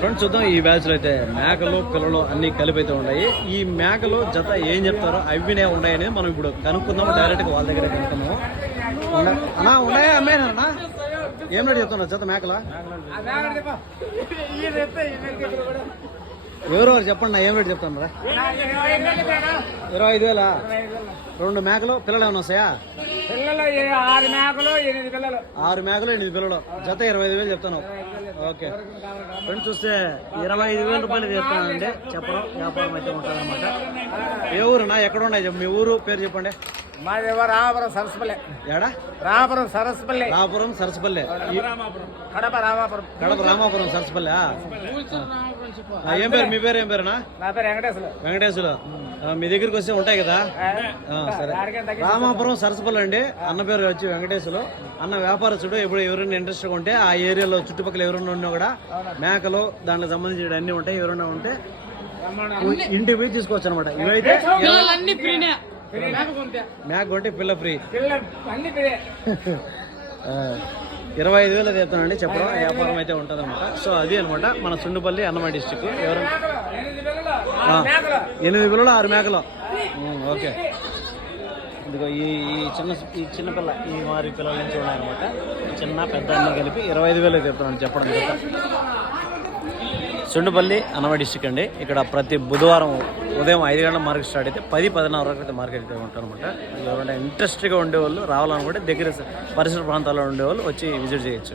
Friends చూద్దాం ఈ బ్యాచ్లో అయితే మేకలు పిల్లలు అన్ని కలిపి అయితే ఉన్నాయి. ఈ మేకలు జత ఏం చెప్తారో అవినే ఉన్నాయని మనం ఇప్పుడు కనుక్కుందాము. డైరెక్ట్గా వాళ్ళ దగ్గర కనుక్కుందాము. అన్నా ఉన్నాయా అమ్మాయినా ఏం రేటు చెప్తున్నారు జత మేకల? ఎవరు చెప్పండి నా ఏం రేటు చెప్తున్నారా? 25,000. 2 మేకలు పిల్లలు ఏమైనా వస్తాయా? 6 మేకలు 8 పిల్లలు. 6 మేకలు 8 పిల్లలు జత 25,000 చెప్తాను. ఓకే ఫ్రెండ్స్ చూస్తే 25,000 రూపాయలు చెప్తానండి. చెప్పడం వ్యాపారం అయితే ఉంటుంది అనమాట. ఏ ఊరునా ఎక్కడ ఉన్నాయి మీ ఊరు పేరు చెప్పండి. మాది రామాపురం సరస్పల్లె. ఏడా? రామాపురం సరస్పల్లె. రామాపురం సరస్పల్లె. కడప రామాపురం. కడప రామాపురం సరస్పల్లె. ఏం పేరు మీ పేరు? ఏం పేరునా? నా పేరు వెంకటేశ్వర. వెంకటేశ్వర. మీ దగ్గరికి వస్తే ఉంటాయి కదా? సరే. రామాపురం సరస్పల్లి అండి. అన్న పేరు వచ్చి వెంకటేశ్వరు. అన్న వ్యాపారస్తుడు. ఇప్పుడు ఎవరైనా ఇంట్రెస్ట్గా ఉంటే ఆ ఏరియాలో చుట్టుపక్కల ఎవరైనా ఉన్నా కూడా మేకలు దానికి సంబంధించిన అన్ని ఉంటాయి. ఎవరైనా ఉంటే ఇంటికి పోయి తీసుకోవచ్చు అనమాట. ఇవైతే మేక కొంటే పిల్ల ఫ్రీ. 25,000 చెప్తానండి. చెప్పడం వ్యాపారం అయితే ఉంటుంది అనమాట. సో అది అనమాట మన సుండుపల్లి అన్నమయ్య డిస్టిక్. ఎవరైనా 8 పిల్లలు 6 మేకలు. ఓకే ఇదిగో ఈ చిన్న పిల్ల ఈ మారి పిల్లల నుంచి ఉన్నాయన్నమాట. చిన్న పెద్ద అన్ని కలిపి 25,000 చెప్తానండి చెప్పడం. సుండుపల్లి అన్నమయ్య డిస్టిక్ అండి. ఇక్కడ ప్రతి బుధవారం ఉదయం 5 గంటల మార్కెట్ స్టార్ట్ అయితే 10-10:30 వరకు అయితే మార్కెట్ అయితే ఉంటారనమాట. ఎవరైనా ఇంట్రెస్ట్గా ఉండేవాళ్ళు రావాలనుకుంటే దగ్గర పరిసర ప్రాంతాల్లో ఉండేవాళ్ళు వచ్చి విజిట్ చేయొచ్చు.